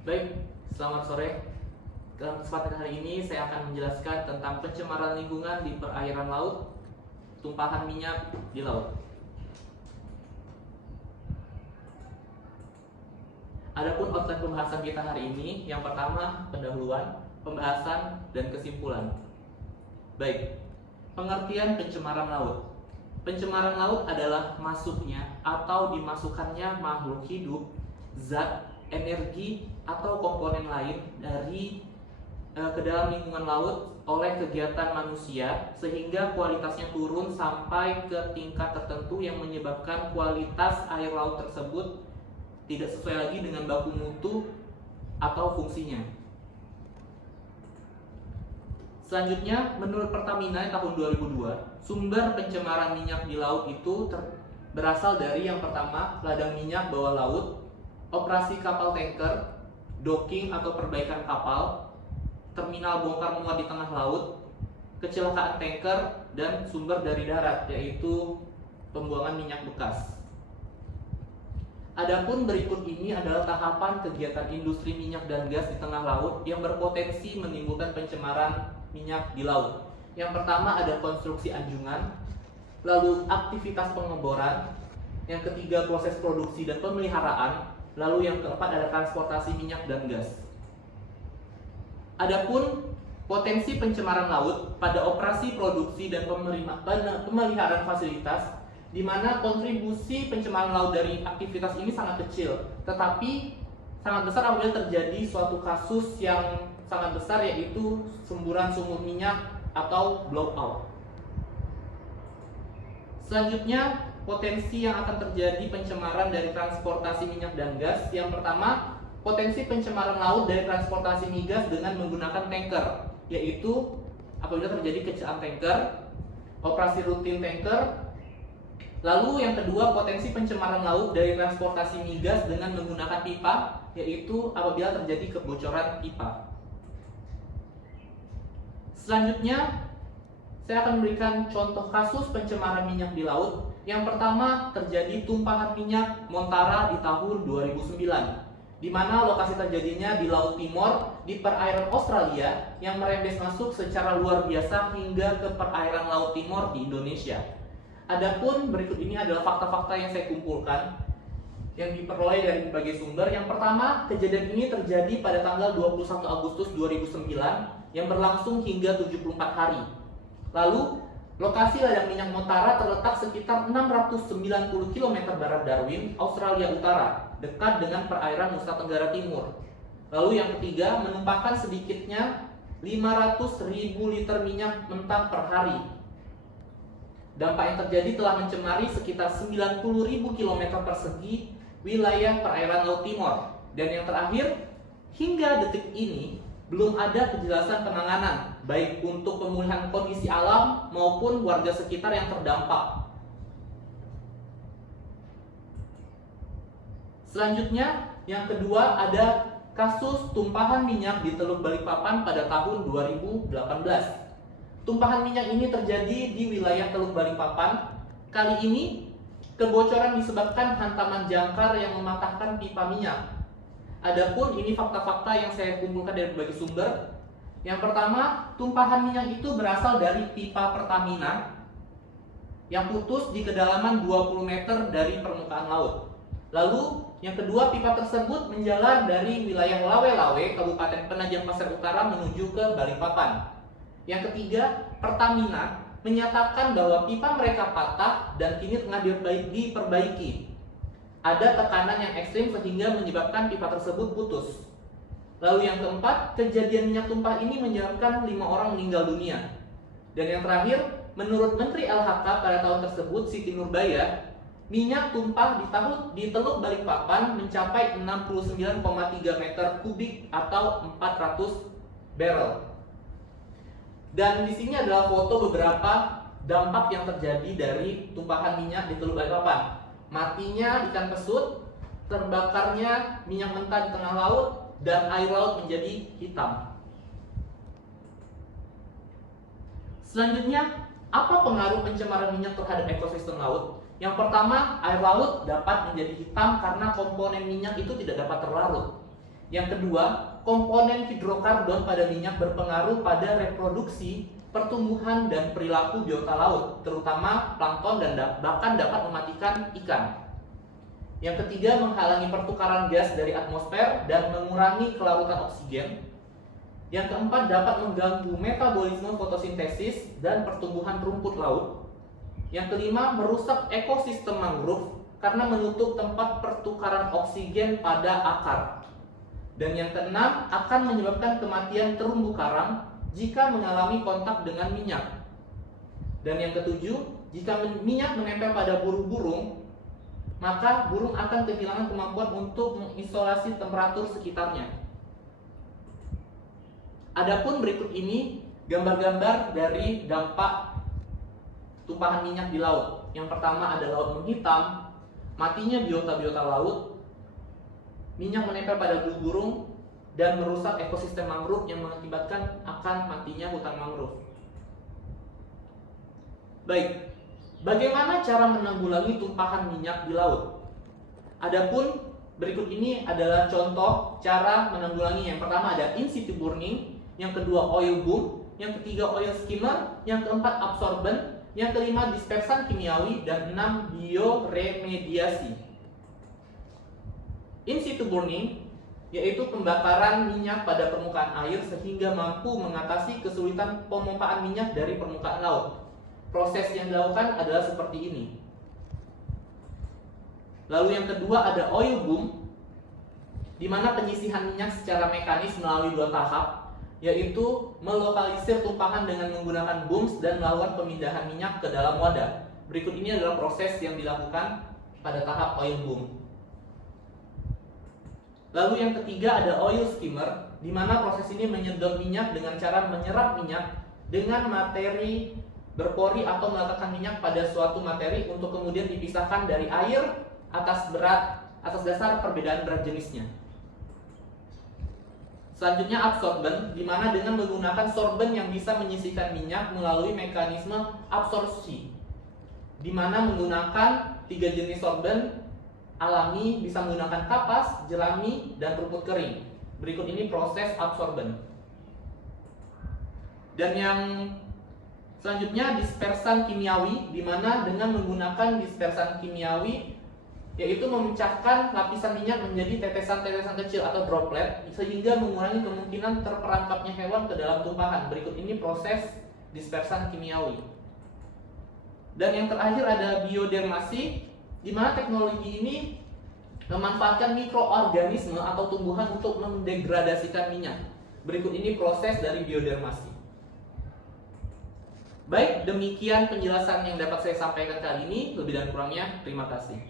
Baik, selamat sore. Dalam kesempatan hari ini saya akan menjelaskan tentang pencemaran lingkungan di perairan laut, tumpahan minyak di laut. Adapun outline pembahasan kita hari ini, yang pertama pendahuluan, pembahasan, dan kesimpulan. Baik, pengertian pencemaran laut. Pencemaran laut adalah masuknya atau dimasukkannya makhluk hidup, zat, energi, atau komponen lain ke dalam lingkungan laut oleh kegiatan manusia sehingga kualitasnya turun sampai ke tingkat tertentu yang menyebabkan kualitas air laut tersebut tidak sesuai lagi dengan baku mutu atau fungsinya. Selanjutnya, menurut Pertamina tahun 2002, sumber pencemaran minyak di laut itu berasal dari yang pertama, ladang minyak bawah laut, operasi kapal tanker, docking atau perbaikan kapal, terminal bongkar muat di tengah laut, kecelakaan tanker, dan sumber dari darat, yaitu pembuangan minyak bekas. Adapun berikut ini adalah tahapan kegiatan industri minyak dan gas di tengah laut yang berpotensi menimbulkan pencemaran minyak di laut. Yang pertama ada konstruksi anjungan, lalu aktivitas pengeboran, yang ketiga proses produksi dan pemeliharaan, lalu yang keempat ada transportasi minyak dan gas. Adapun potensi pencemaran laut pada operasi produksi dan pemeliharaan fasilitas, di mana kontribusi pencemaran laut dari aktivitas ini sangat kecil, tetapi sangat besar apabila terjadi suatu kasus yang sangat besar, yaitu semburan sumur minyak atau blowout. Selanjutnya, potensi yang akan terjadi pencemaran dari transportasi minyak dan gas. Yang pertama, potensi pencemaran laut dari transportasi migas dengan menggunakan tanker, yaitu apabila terjadi kecelakaan tanker, operasi rutin tanker. Lalu yang kedua, potensi pencemaran laut dari transportasi migas dengan menggunakan pipa, yaitu apabila terjadi kebocoran pipa. Selanjutnya, saya akan memberikan contoh kasus pencemaran minyak di laut. Yang pertama, terjadi tumpahan minyak Montara di tahun 2009, di mana lokasi terjadinya di Laut Timor di perairan Australia yang merembes masuk secara luar biasa hingga ke perairan Laut Timor di Indonesia. Adapun berikut ini adalah fakta-fakta yang saya kumpulkan yang diperoleh dari berbagai sumber. Yang pertama, kejadian ini terjadi pada tanggal 21 Agustus 2009 yang berlangsung hingga 74 hari. Lalu, lokasi ladang minyak Montara terletak sekitar 690 km barat Darwin, Australia Utara, dekat dengan perairan Nusa Tenggara Timur. Lalu yang ketiga, menumpahkan sedikitnya 500.000 liter minyak mentah per hari. Dampak yang terjadi telah mencemari sekitar 90.000 km persegi wilayah perairan Laut Timor. Dan yang terakhir, hingga detik ini belum ada kejelasan penanganan, baik untuk pemulihan kondisi alam maupun warga sekitar yang terdampak. Selanjutnya, yang kedua ada kasus tumpahan minyak di Teluk Balikpapan pada tahun 2018. Tumpahan minyak ini terjadi di wilayah Teluk Balikpapan. Kali ini, kebocoran disebabkan hantaman jangkar yang mematahkan pipa minyak. Adapun ini fakta-fakta yang saya kumpulkan dari berbagai sumber. Yang pertama, tumpahan minyak itu berasal dari pipa Pertamina yang putus di kedalaman 20 meter dari permukaan laut. Lalu, yang kedua, pipa tersebut menjalar dari wilayah Lawe-Lawe, Kabupaten Penajam Pasir Utara menuju ke Balikpapan. Yang ketiga, Pertamina menyatakan bahwa pipa mereka patah dan kini tengah diperbaiki. Ada tekanan yang ekstrim sehingga menyebabkan pipa tersebut putus. Lalu yang keempat, kejadian minyak tumpah ini menyebabkan 5 orang meninggal dunia. Dan yang terakhir, menurut Menteri LHK pada tahun tersebut, Siti Nurbaya, minyak tumpah di Teluk Balikpapan mencapai 69,3 meter kubik atau 400 barrel. Dan di sini adalah foto beberapa dampak yang terjadi dari tumpahan minyak di Teluk Balikpapan. Matinya ikan pesut, terbakarnya minyak mentah di tengah laut, dan air laut menjadi hitam. Selanjutnya, apa pengaruh pencemaran minyak terhadap ekosistem laut? Yang pertama, air laut dapat menjadi hitam karena komponen minyak itu tidak dapat terlarut. Yang kedua, komponen hidrokarbon pada minyak berpengaruh pada reproduksi, pertumbuhan, dan perilaku biota laut, terutama plankton dan bahkan dapat mematikan ikan. Yang ketiga, menghalangi pertukaran gas dari atmosfer dan mengurangi kelarutan oksigen. Yang keempat, dapat mengganggu metabolisme fotosintesis dan pertumbuhan rumput laut. Yang kelima, merusak ekosistem mangrove karena menutup tempat pertukaran oksigen pada akar. Dan yang keenam, akan menyebabkan kematian terumbu karang jika mengalami kontak dengan minyak. Dan yang ketujuh, jika minyak menempel pada burung-burung, maka burung akan kehilangan kemampuan untuk mengisolasi temperatur sekitarnya. Adapun berikut ini gambar-gambar dari dampak tumpahan minyak di laut. Yang pertama ada laut menghitam, matinya biota-biota laut, minyak menempel pada burung dan merusak ekosistem mangrove yang mengakibatkan akan matinya hutan mangrove. Baik, bagaimana cara menanggulangi tumpahan minyak di laut? Adapun berikut ini adalah contoh cara menanggulangi. Yang pertama ada in situ burning, yang kedua oil boom, yang ketiga oil skimmer, yang keempat absorben, yang kelima dispersan kimiawi, dan 6 bioremediasi. In situ burning yaitu pembakaran minyak pada permukaan air sehingga mampu mengatasi kesulitan pemompaan minyak dari permukaan laut. Proses yang dilakukan adalah seperti ini. Lalu yang kedua ada oil boom, di mana penyisihan minyak secara mekanis melalui 2 tahap, yaitu melokalisir tumpahan dengan menggunakan booms dan melakukan pemindahan minyak ke dalam wadah. Berikut ini adalah proses yang dilakukan pada tahap oil boom. Lalu yang ketiga ada oil skimmer, di mana proses ini menyedot minyak dengan cara menyerap minyak dengan materi berpori atau meletakkan minyak pada suatu materi untuk kemudian dipisahkan dari air atas dasar perbedaan berat jenisnya. Selanjutnya absorben, di mana dengan menggunakan sorben yang bisa menyisihkan minyak melalui mekanisme absorpsi, di mana menggunakan 3 jenis sorben alami, bisa menggunakan kapas, jerami, dan rumput kering. Berikut ini proses absorben. Dan yang selanjutnya dispersan kimiawi, di mana dengan menggunakan dispersan kimiawi yaitu memecahkan lapisan minyak menjadi tetesan-tetesan kecil atau droplet sehingga mengurangi kemungkinan terperangkapnya hewan ke dalam tumpahan. Berikut ini proses dispersan kimiawi. Dan yang terakhir ada biodermasi, di mana teknologi ini memanfaatkan mikroorganisme atau tumbuhan untuk mendegradasikan minyak. Berikut ini proses dari biodermasi. Baik, demikian penjelasan yang dapat saya sampaikan kali ini. Lebih dan kurangnya, terima kasih.